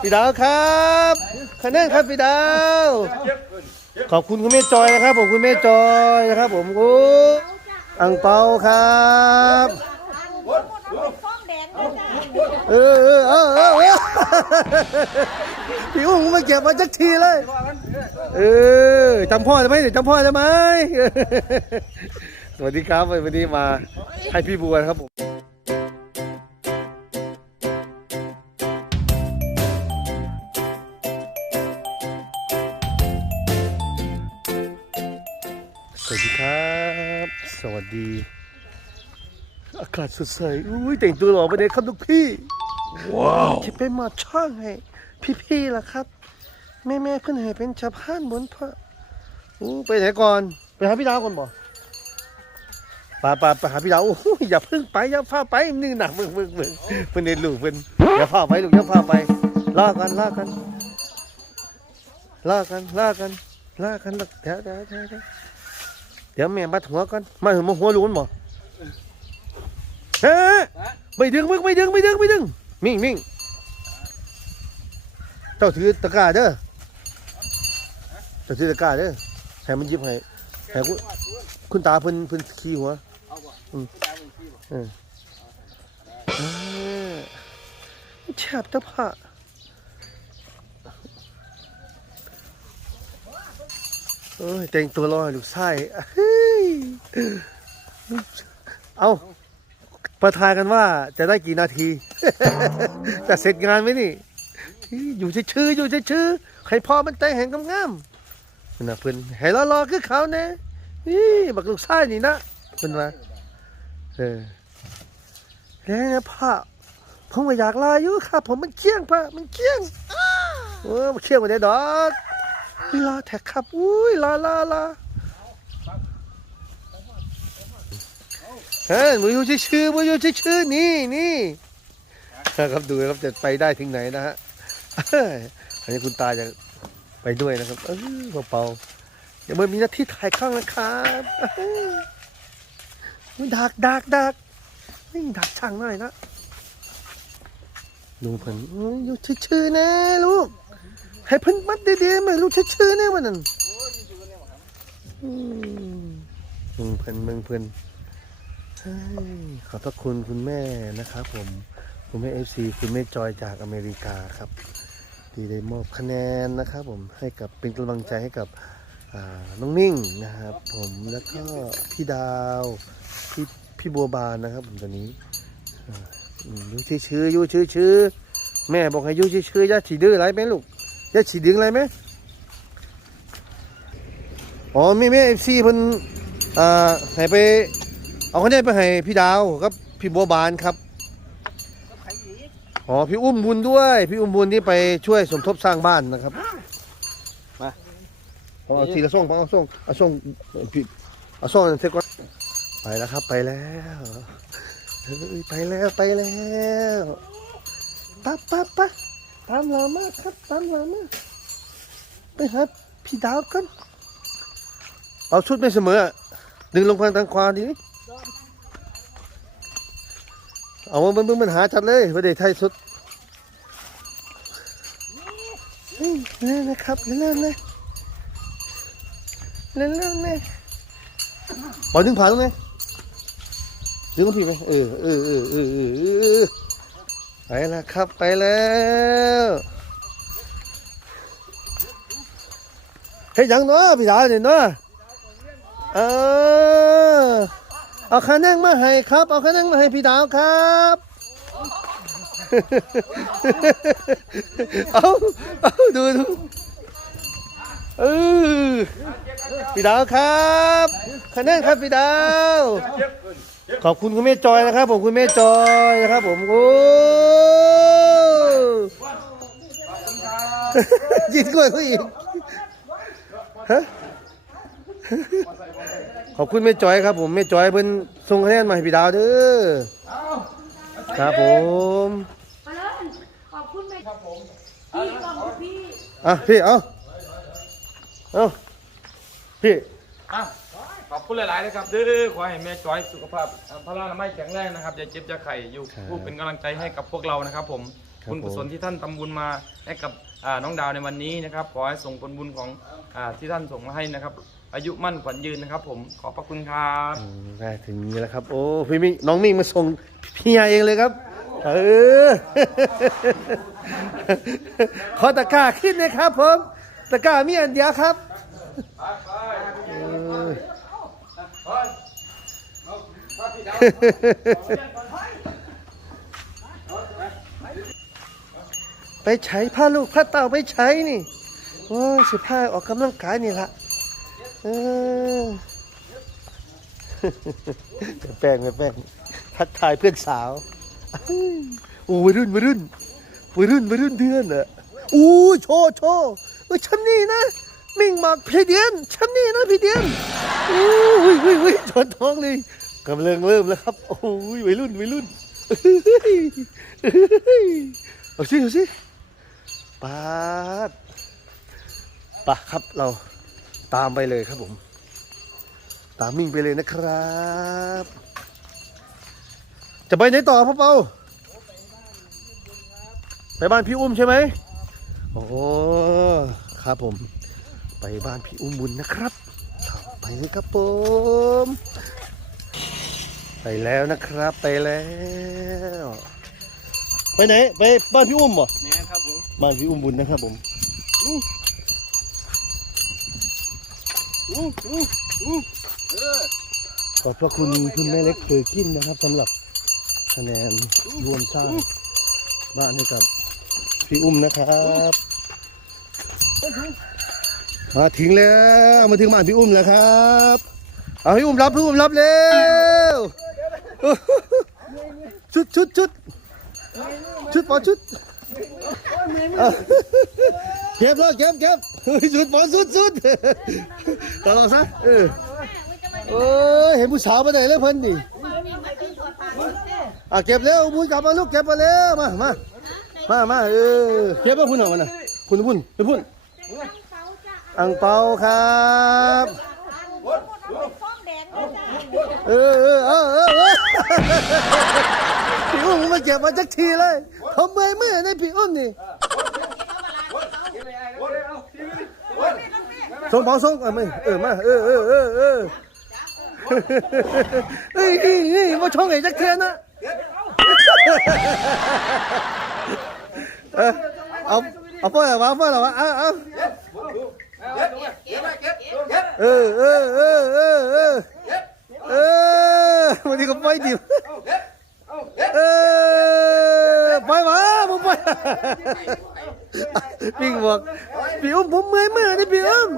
พี่ดาวครับคะแนนครับพี่ดาว ขอบคุณคุณแม่จอยนะครับผมคุณแม่จอยนะครับ ผมโอ้อังเปาครับเออเออเออเออเออพี่อุ้งมาเก็บมาจักทีเลย เออจำพ่อได้ไหมจำพ่อได้ไหมสวัสดีครับวันนี้มาให้พี่บัวครับผม ดี อากาศสดใสอุ้ยแต่งตัวหล่อไปเลยครับทุกพี่ ว้าวที่เป็นมาช่างให้พี่ๆล่ะครับ แม่ๆเพิ่นให้เป็นชาวบ้านบนพระอู้ไปไหนก่อน ไปหาพี่ดาวก่อนบ่ไปไปไปหาพี่ดาวโอ้โหอย่าเพิ่งไปอย่าพาไปนี่นะมึงมึงมึงเพิ่นเด็นลูกเพิ่นอย่าพาไปลูกอย่าพาไปลากันลากันลากันลากันลากันเดี๋ยวเดี๋ยวเดี๋ยว เดี๋ยวแม่มัดหัวก่อนมาหัวหัวลุ้นบ่เฮ้ยไม่ดึงมึงไม่ดึงไม่ดึงไม่ดึงมิ่งมิ่งเจ้าถือตะกร้าเด้อเจ้าถือตะกร้าเด้อให้มันยิบให้ให้คุณคุณตาเพิ่นเพิ่นขี่หัวอืมเออเออแฉบตะพะ เอ้ยแต่งตัวรอให้ลูกชายเฮ้เอาประทายกันว่าจะได้กี่นาที จะเสร็จงานไหมนี่ อยู่ชื่อๆอยู่ชื่อๆใครพอมันแต่งแห่งงามๆนั่นนะเพิ่นให้รอๆคือเขาแน่นี่บักลูกชายนี่นะเพิ่อนว่าเออแล้วนะพ่อผมก็อยากลาอยู่ครับผมมันเกี้ยงพ่อมันเกี้ยงเออมันเกี้ยงมาได้ดอก ลาแท็กครับอุ้ยลาลาลาเฮ้ยมืออยู่ชื่อมืออยู่ชื่อนี่นี่นะครับดูนะครับจะไปได้ถึงไหนนะฮะอันนี้คุณตาจะไปด้วยนะครับเออเบาๆเดี๋ยวมันมีหน้าที่ถ่ายข้างนะครับดักดักดักนี่ดักช่างหน่อยนะลุงเพิ่นอยอยู่ชื่อๆนะลูก ให้เพิ่นมัดดีๆมาลูกชื่อๆนะมันนั่นอืมลุงเพิ่นเมืองเพิ่นใช่ขอบพระคุณคุณแม่นะครับผมคุณแม่เอฟซีคุณแม่จอยจากอเมริกาครับ ที่ได้มอบคะแนนนะครับผมให้กับเป็นกำลังใจให้กับอ่าน้องนิ่งนะครับผมแล้วก็พี่ดาวพี่พี่บัวบานนะครับ ผมตอนนี้อ่าอืมอยูชื่อชื่ออยูชื่อชื่อแม่บอกให้อยูชื่อชื่ออย่าฉีดื้ออะไรไหมลูกอ ยาฉีดึงอะไรไหมอ๋อแม่แม่เอฟซีเพิ่นอ่าให้ไป เอาคะแนนไปให้พี่ดาวครับพี่บัวบานครับอ๋อพี่อุ้มบุญด้วย พี่อุ้มบุญที่ไปช่วยสมทบสร้างบ้านนะครับมาเอาเอาทีละส่งเอาส่งเอาส่งพี่เอาส่งเทก่อนไปแล้วครับ ไปแล้วเฮ้ยไปแล้วไปแล้วปั๊บปั๊บปั๊บ ตามเรามาครับตามเรามาไปหาพี่ดาวกันเอาชุดไม่เสมออะดึงลงทางทางขวาดีเอามาเบิ่งมันหาจัดเลยประเดี๋ยวไทยสุดเล่นนะครับเล่นเล่นเลยเล่นเล่นเลยปล่อยดึงผ่านตรงไหนดึงมาทีไหมเออเออเออเออเออเออ ไปแล้วครับไปแล้วเฮ้ยยังเนาะพี่ดาวเนี่ยเนาะเออเอาคะแนนมาให้ครับ เอาคะแนนมาให้พี่ดาวครับเอาเอาดูดูเออพี่ดาวครับ คะแนนครับพี่ดาว ขอบคุณคุณแม่จอยนะครับผมคุณแม่จอยนะครับ ผมโอ้ยินกล้วยเขาอีกฮะขอบคุณแม่จอยครับ ผมแม่จอยเพิ่นส่งคะแนนมาให้พี่ดาวเด้อครับผมมาเลยขอบคุณแม่พี่ขอบคุณพี่อะพี่เอาเอาพี่อะ ขอบคุณหลายๆนะครับเด้อขอให้แม่จอยสุขภาพพลานามัยแข็งแรงนะครับอย่าเจ็บอย่าไข้อยู่ผู้เป็นกำลังใจให้กับพวกเรานะครับ ผมครับบุญกุศลผม ที่ท่านทำบุญมาให้กับอ่าน้องดาวในวันนี้นะครับขอให้ส่งผลบุญของอาที่ท่านส่งมาให้นะครับ อายุมั่นขวัญยืนนะครับ ผมขอบพระคุณครับ อืมได้ถึงนี้แล้วครับ โอ้พี่มิงน้องมิงมาส่งพี่ยาเองเลยครับ เออ ขอตะกร้าขึ้นนะครับผม ตะกร้ามีอันเดียวครับเอ ไปใช้ผ้าลูกผ้าเต่าไปใช้นี่โอ้สิผ้าออกกำลังกายนี่ละเออแป้งเดี๋ยวแป้งทักทายเพื่อนสาวโอ้วัยรุ่นวัยรุ่นวัยรุ่นวัยรุ่นเดือนอะอู้โชว์โชว์เอ้ยฉันนี่นะมิ่งบอกพี่เดียนฉันนี่นะพี่เดียนอู้วิวิวิจนท้องเลย กำลังเริ่มแล้วครับ โอ้ยวัยรุ่นวัยรุ่นเอาสิเอาสิปาดปะครับเราตามไปเลยครับผม ตามมิ่งไปเลยนะครับ จะไปไหนต่อพ่อเปาไปบ้านพี่อุ้มใช่ไหมโอ้ครับผม ไปบ้านพี่อุ้มบุญนะครับครับไปเลยครับผม ไปแล้วนะครับ ไปแล้ว ไปไหน ไปบ้านพี่อุ้มเหรอแม่ครับผมบ้านพี่อุ้มบุญนะครับผมอู้อู้อู้เออขอบพระคุณคุณแม่เล็กเคยกินนะครับสำหรับคะแนนรวมสร้างบ้านให้กับพี่อุ้มนะครับมาถึงแล้วมาถึงบ้านพี่อุ้มแล้วครับ เอาพี่อุ้มรับพี่อุ้มรับเร็ว ชุดชุดชุดชุดปอชุดเก็บเลยเก็บเก็บชุดปอชุดชุดตลอดซะเออเอ้ยเห็นผู้สาวมาไหนแล้วเพิ่นดิอะเก็บเร็วบุญกลับมาลูกเก็บมาเร็วมามามามาเออเก็บมาพุ่นออกมาน่ะคุณพุ่นไปพุ่นอังเปาครับเออเออเออเออ เออพี่อุ้มาเก็บมาจักทีเลยทำไมเมื่อในพี่อุ้มนี่ส่งเปาส่งเออไม่เออมาเออเออเออเออเฮ้ยเฮ้ยเฮ้ยมาช่องไอ้จักเทียนนะเออเอาเอาเพื่อเหรอวะเพื่อเหรอวะเอาเอาเออเออเออเออเออเออวันนี้ก็ไปดิ เออไปมาผมไปพี่บอกพี่อุ้มผมเมื่อยเมื่อยนี่พี่อุ้ม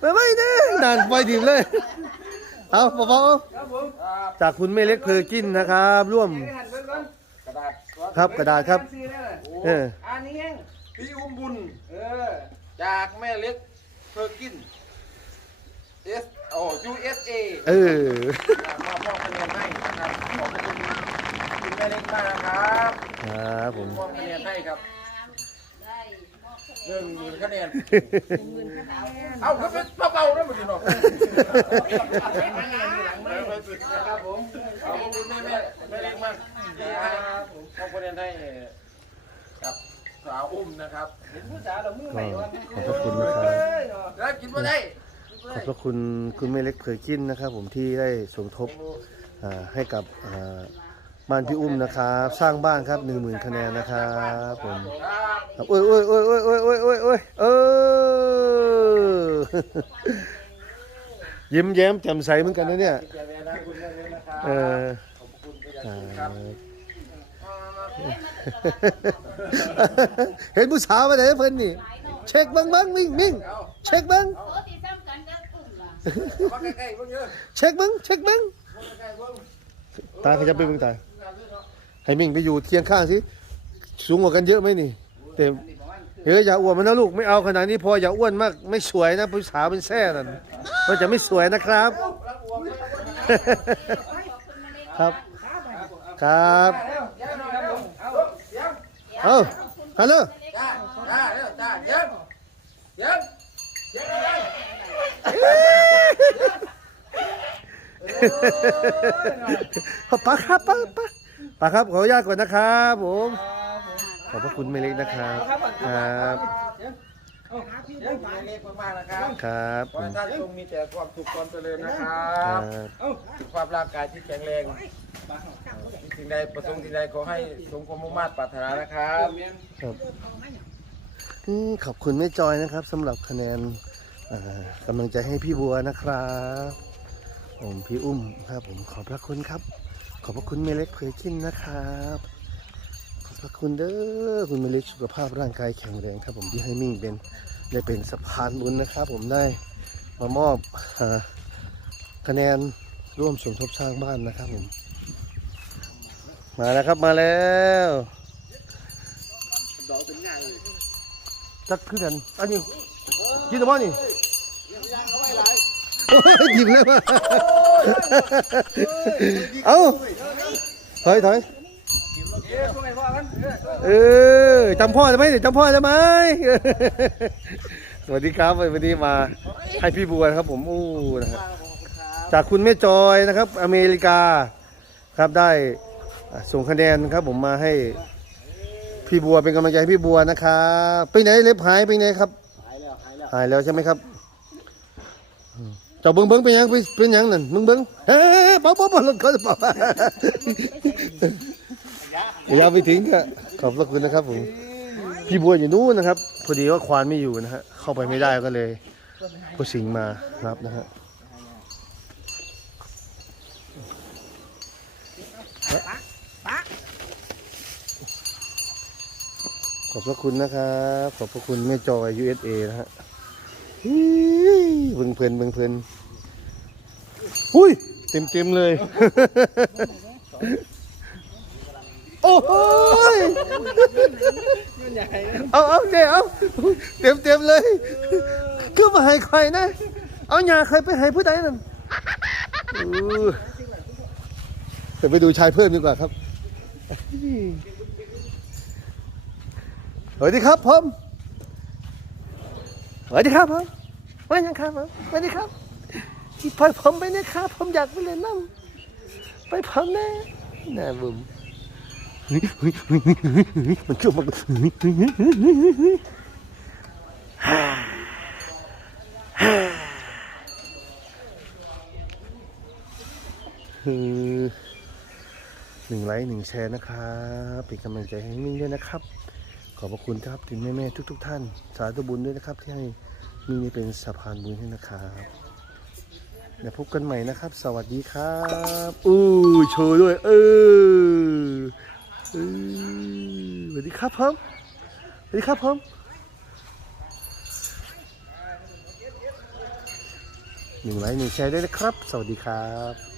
ไปไม่ได้นานไปดิบเลยเอาเบาๆจากคุณแม่เล็กเพอร์กินนะครับ ร่วมกระดาษครับกระดาษครับเอออันนี้เองพี่อุ้มบุญเออจากแม่เล็กเพอร์กิน S โอ้ USA เออมอบมอบคะแนนให้นะครับขอบคุณคุณแม่เล็กมากนะครับครับผม มอบคะแนนให้ครับหนึ่งหมื่นคะแนนเอาก็เป็นเบาๆนะมันดีเนาะครับผมขอบคุณแม่แม่แม่เล็กมากที่ให้มอบคะแนนให้กับสาวอุ้มนะครับเห็นผู้สาวเรามือใหม่วะขอบพระคุณนะครับ แล้วกินมาได้ขอบพระคุณคุณแม่เล็กเพอร์กินนะครับ ผมที่ได้สมทบอ่าให้กับอ่า บ้านพี่อุ้มนะครับ สร้างบ้านครับหนึ่งหมื่นคะแนนนะครับผมครับโอ้ยโอ้ยโอ้ยโอ้ยโอ้ยโอ้ยโอ้ยโอ้ยเออยิ้มแย้มแจ่มใสเหมือนกันนะเนี่ยเออขอบคุณเป็นอย่างอ่าสูงครับเห็นผู้สาวมาไหนเพิ่นนี่ เช็คเบังเบังมิ่งมิ่งเช็คบังมางเช็คเบังเช็คเบังใกล้ๆเพิ่งตาขยับไปเบิ่งตา ให้มิ่งไปอยู่เคียงข้างสิสูงกว่ากันเยอะไหมนี่เต็มเฮ้ยอย่าอ้วนมันนะลูกไม่เอาขนาดนี้พออย่าอ้วนมากไม่สวยนะผู้สาวเป็นแซ่นั่นมันจะไม่สวยนะครับ ครับครับเดี๋ยวหน่อยครับผมเอาเดี๋ยวเอาฮัลโหลจ้าจ้าเดี๋ยวจ้าเดี๋ยวเดี๋ยวเดี๋ยวเดี๋ยวปะครับปะปะปะครับขออนุญาตก่อนนะครับผมขอบพระคุณแม่เล็กนะครับครับเดี๋ยวเล็กมากๆนะครับครับขอให้ท่านจงมีแต่ความสุขความเจริญนะครัครับบสุขภาพร่างกายที่แข็งแรงสิ่งใดประสงค์สิ่งใดขอให้สมความมุ่งมั่นปรารถนานะครับครับอืมขอบคุณแม่จอยนะครับสำหรับคะแนนอ่ากำลังใจให้พี่บัวนะครับผมพี่อุ้มครับผมขอบพระคุณครับ ขอบพระคุณแม่เล็กเพยจินนะครับ ขอบพระคุณเด้อคุณแม่เล็กสุขภาพร่างกายแข็งแรงครับผมที่ให้มิ่งเป็นได้เป็นสะพานบุญนะครับ ผมได้มามอบอ่าคะแนนร่วมสมทบสร้างบ้านนะครับผม มาแล้วครับมาแล้วจักคือกันอันนี้กินตัวนี่โอ้ยหยิบเลยว่ะ เอาถอยถอยเออจำพ่อได้ไหมเดี๋ยวจำพ่อได้ไหมสวัสดีครับวันนี้มาให้พี่บัวนะครับ ผมอู้นะฮะจากคุณแม่จอยนะครับ อเมริกาครับได้อะส่งคะแนนครับ ผมมาให้พี่บัวเป็นกำลังใจให้พี่บัวนะครับไปไหนเล็บหายไปไหนครับ หายแล้วหายแล้วหายแล้วใช่ไหมครับอืม เจ้าเบิ้งเบิ้งเป็นหยังเป็นเป็นหยังนั่นเบิ้งเบิ้งเฮ้ยเบาเบาเบารถเขาจะบาอย่าไปถึงก็ขอบพระคุณนะครับผมพี่บัวอยู่นู้นนะครับพอดีว่าควานไม่อยู่นะฮะเข้าไปไม่ได้ก็เลยก็สิงมารับนะฮะขอบพระคุณนะครับ ขอบพระคุณแม่จอย USA นะฮะ เบิ่งเพลินเบิ่งเพลินหุ้ยเต็มเต็มเลย โอ้ยเอาเอาเดี๋ยวเอาเต็มเต็มเลย คือมาให้ใครนะ เอาหยาใครไปให้ผู้ใดนั่นอู้เดี๋ยวไปดูชายเพิ่มดีกว่าครับสวัสดีครับผม สวัสดีครับผมว่ายังครับผมสวัสดีครับที่ปล่อยผมไปนะครับ ผมอยากไปเล่นน้ำไปผมแน่น่าบุ๋มเฮ้ยเฮ้ยเฮ้ยเฮ้ยเฮ้ยเฮ้ยมันเกี่ยวมันเฮ้ยเฮ้ยเฮ้ยเฮ้ยเฮ้ยเฮ้ยฮ่าฮ่าคือหนึ่งไลค์หนึ่งแชร์นะครับ เป็นกำลังใจให้มิ่งด้วยนะครับ ขอบพระคุณครับถึงแม่ๆทุก ๆ ท่าน สาธุบุญด้วยนะครับ ที่ให้มีนี่เป็นสะพานบุญให้นะครับเดี๋ยวพบกันใหม่นะครับ สวัสดีครับอู้โชว์ด้วย เออเออสวัสดีครับผมสวัสดีครับผมหนึ่งไลค์หนึ่งแชร์ด้วยนะครับ สวัสดีครับ